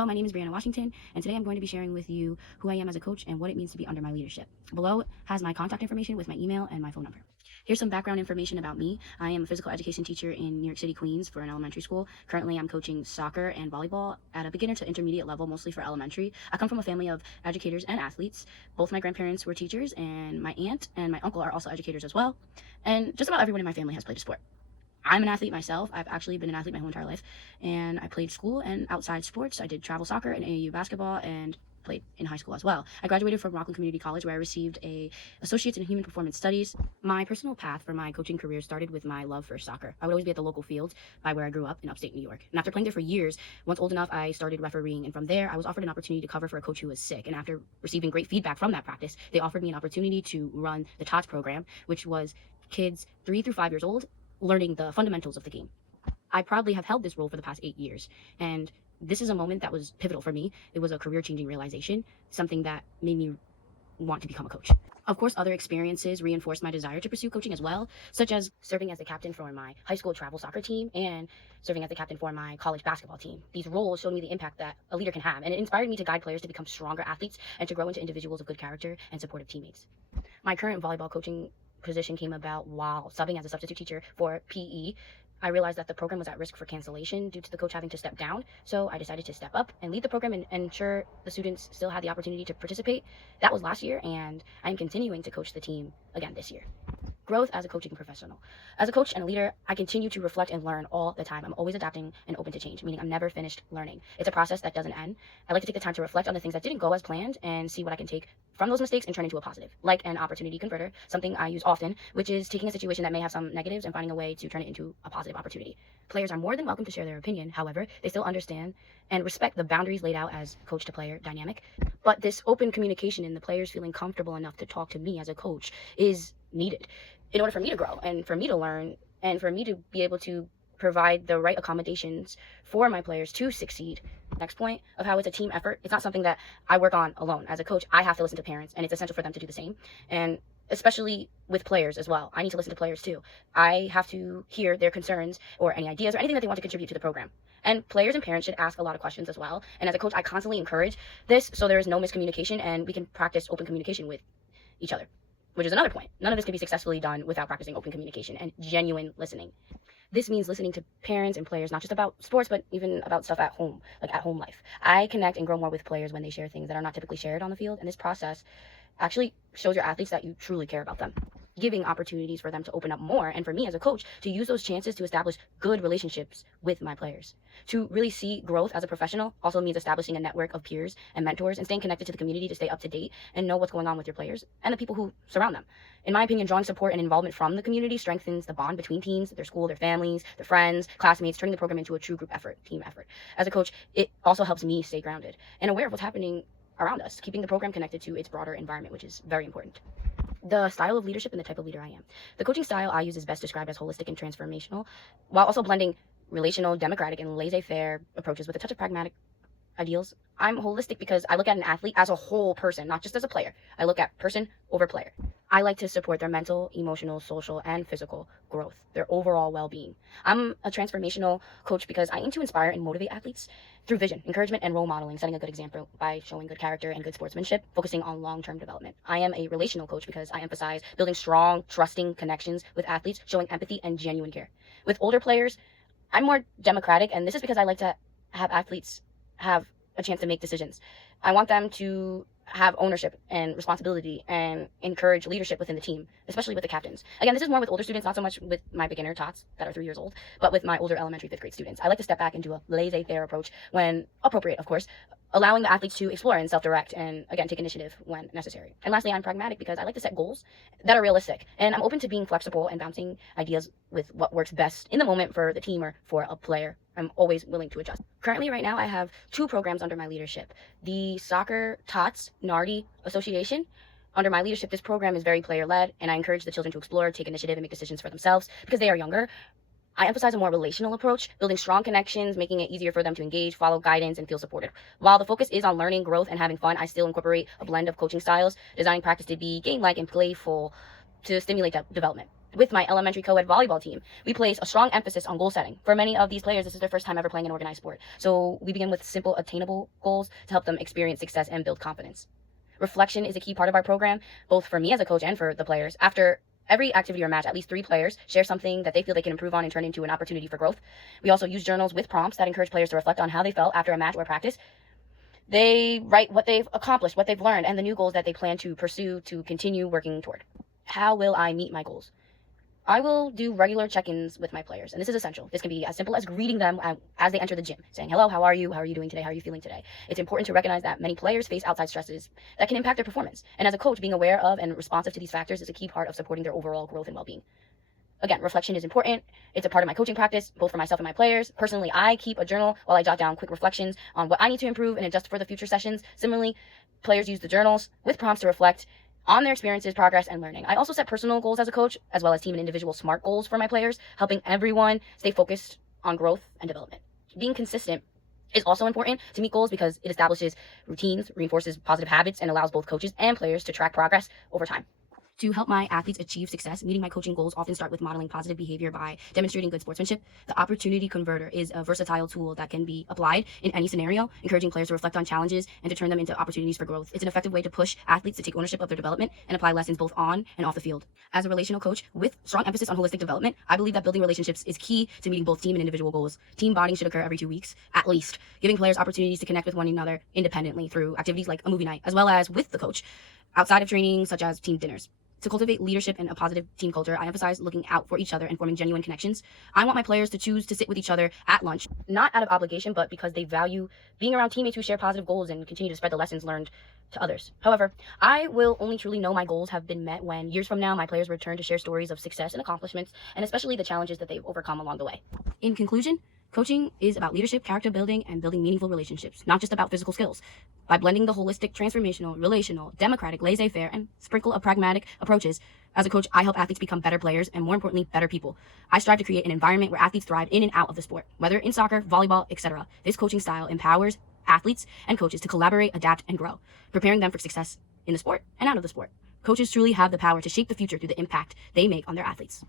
Hello, my name is Brianna Washington, and today I'm going to be sharing with you who I am as a coach and what it means to be under my leadership. Below has my contact information with my email and my phone number. Here's some background information about me. I am a physical education teacher in New York City, Queens for an elementary school. Currently, I'm coaching soccer and volleyball at a beginner to intermediate level, mostly for elementary. I come from a family of educators and athletes. Both my grandparents were teachers, and my aunt and my uncle are also educators as well. And just about everyone in my family has played a sport. I'm an athlete myself. I've actually been an athlete my whole entire life, and I played school and outside sports. I did travel soccer and AAU basketball and played in high school as well. I graduated from Rockland Community College, where I received a associate's in human performance studies. My personal path for my coaching career started with my love for soccer. I would always be at the local field by where I grew up in upstate New York. And after playing there for years, once old enough, I started refereeing, and from there I was offered an opportunity to cover for a coach who was sick. And after receiving great feedback from that practice, they offered me an opportunity to run the TOTS program, which was kids 3 through 5 years old learning the fundamentals of the game. I proudly have held this role for the past 8 years, and this is a moment that was pivotal for me. It was a career-changing realization, something that made me want to become a coach. Of course, other experiences reinforced my desire to pursue coaching as well, such as serving as the captain for my high school travel soccer team and serving as the captain for my college basketball team. These roles showed me the impact that a leader can have, and it inspired me to guide players to become stronger athletes and to grow into individuals of good character and supportive teammates. My current volleyball coaching position came about while subbing as a substitute teacher for PE. I realized that the program was at risk for cancellation due to the coach having to step down, so I decided to step up and lead the program and ensure the students still had the opportunity to participate. That was last year, and I'm continuing to coach the team again this year. Growth as a coaching professional. As a coach and a leader, I continue to reflect and learn all the time. I'm always adapting and open to change, meaning I'm never finished learning. It's a process that doesn't end. I like to take the time to reflect on the things that didn't go as planned and see what I can take from those mistakes and turn into a positive, like an opportunity converter, something I use often, which is taking a situation that may have some negatives and finding a way to turn it into a positive opportunity. Players are more than welcome to share their opinion. However, they still understand and respect the boundaries laid out as coach to player dynamic. But this open communication and the players feeling comfortable enough to talk to me as a coach is needed in order for me to grow and for me to learn and for me to be able to provide the right accommodations for my players to succeed. Next point of how it's a team effort. It's not something that I work on alone. As a coach, I have to listen to parents, and it's essential for them to do the same. And especially with players as well. I need to listen to players too. I have to hear their concerns or any ideas or anything that they want to contribute to the program. And players and parents should ask a lot of questions as well. And as a coach, I constantly encourage this so there is no miscommunication and we can practice open communication with each other, which is another point. None of this can be successfully done without practicing open communication and genuine listening. This means listening to parents and players, not just about sports, but even about stuff at home, like at home life. I connect and grow more with players when they share things that are not typically shared on the field, and this process actually shows your athletes that you truly care about them, giving opportunities for them to open up more, and for me as a coach to use those chances to establish good relationships with my players. To really see growth as a professional also means establishing a network of peers and mentors and staying connected to the community to stay up to date and know what's going on with your players and the people who surround them. In my opinion, drawing support and involvement from the community strengthens the bond between teams, their school, their families, their friends, classmates, turning the program into a true group effort, team effort. As a coach, it also helps me stay grounded and aware of what's happening around us, keeping the program connected to its broader environment, which is very important. The style of leadership and the type of leader I am. The coaching style I use is best described as holistic and transformational, while also blending relational, democratic, and laissez-faire approaches with a touch of pragmatic ideals. I'm holistic because I look at an athlete as a whole person, not just as a player. I look at person over player. I like to support their mental, emotional, social, and physical growth, their overall well-being. I'm a transformational coach because I aim to inspire and motivate athletes through vision, encouragement, and role modeling, setting a good example by showing good character and good sportsmanship, focusing on long-term development. I am a relational coach because I emphasize building strong, trusting connections with athletes, showing empathy and genuine care. With older players, I'm more democratic, and this is because I like to have athletes have a chance to make decisions. I want them to have ownership and responsibility and encourage leadership within the team, especially with the captains. Again, this is more with older students, not so much with my beginner tots that are 3 years old, but with my older elementary 5th grade students. I like to step back and do a laissez-faire approach when appropriate, of course, allowing the athletes to explore and self-direct and, again, take initiative when necessary. And lastly, I'm pragmatic because I like to set goals that are realistic, and I'm open to being flexible and bouncing ideas with what works best in the moment for the team or for a player. I'm always willing to adjust. Currently, right now, I have 2 programs under my leadership. The Soccer Tots Nardi Association. Under my leadership, this program is very player-led, and I encourage the children to explore, take initiative, and make decisions for themselves because they are younger. I emphasize a more relational approach, building strong connections, making it easier for them to engage, follow guidance, and feel supported. While the focus is on learning, growth, and having fun, I still incorporate a blend of coaching styles, designing practice to be game-like and playful to stimulate development. With my elementary co-ed volleyball team, we place a strong emphasis on goal setting. For many of these players, this is their first time ever playing an organized sport. So we begin with simple, attainable goals to help them experience success and build confidence. Reflection is a key part of our program, both for me as a coach and for the players. After every activity or match, at least 3 players share something that they feel they can improve on and turn into an opportunity for growth. We also use journals with prompts that encourage players to reflect on how they felt after a match or practice. They write what they've accomplished, what they've learned, and the new goals that they plan to pursue to continue working toward. How will I meet my goals? I will do regular check-ins with my players, and this is essential. This can be as simple as greeting them as they enter the gym, saying, hello, how are you? How are you doing today? How are you feeling today? It's important to recognize that many players face outside stresses that can impact their performance. And as a coach, being aware of and responsive to these factors is a key part of supporting their overall growth and well-being. Again, reflection is important. It's a part of my coaching practice, both for myself and my players. Personally, I keep a journal while I jot down quick reflections on what I need to improve and adjust for the future sessions. Similarly, players use the journals with prompts to reflect on their experiences, progress, and learning. I also set personal goals as a coach, as well as team and individual SMART goals for my players, helping everyone stay focused on growth and development. Being consistent is also important to meet goals because it establishes routines, reinforces positive habits, and allows both coaches and players to track progress over time. To help my athletes achieve success, meeting my coaching goals often start with modeling positive behavior by demonstrating good sportsmanship. The opportunity converter is a versatile tool that can be applied in any scenario, encouraging players to reflect on challenges and to turn them into opportunities for growth. It's an effective way to push athletes to take ownership of their development and apply lessons both on and off the field. As a relational coach with strong emphasis on holistic development, I believe that building relationships is key to meeting both team and individual goals. Team bonding should occur every 2 weeks, at least, giving players opportunities to connect with one another independently through activities like a movie night, as well as with the coach, outside of training such as team dinners. To cultivate leadership and a positive team culture, I emphasize looking out for each other and forming genuine connections. I want my players to choose to sit with each other at lunch, not out of obligation, but because they value being around teammates who share positive goals and continue to spread the lessons learned to others. However, I will only truly know my goals have been met when years from now, my players return to share stories of success and accomplishments, and especially the challenges that they've overcome along the way. In conclusion, coaching is about leadership, character building, and building meaningful relationships, not just about physical skills. By blending the holistic, transformational, relational, democratic, laissez-faire, and sprinkle of pragmatic approaches, as a coach, I help athletes become better players and, more importantly, better people. I strive to create an environment where athletes thrive in and out of the sport, whether in soccer, volleyball, etc. This coaching style empowers athletes and coaches to collaborate, adapt, and grow, preparing them for success in the sport and out of the sport. Coaches truly have the power to shape the future through the impact they make on their athletes.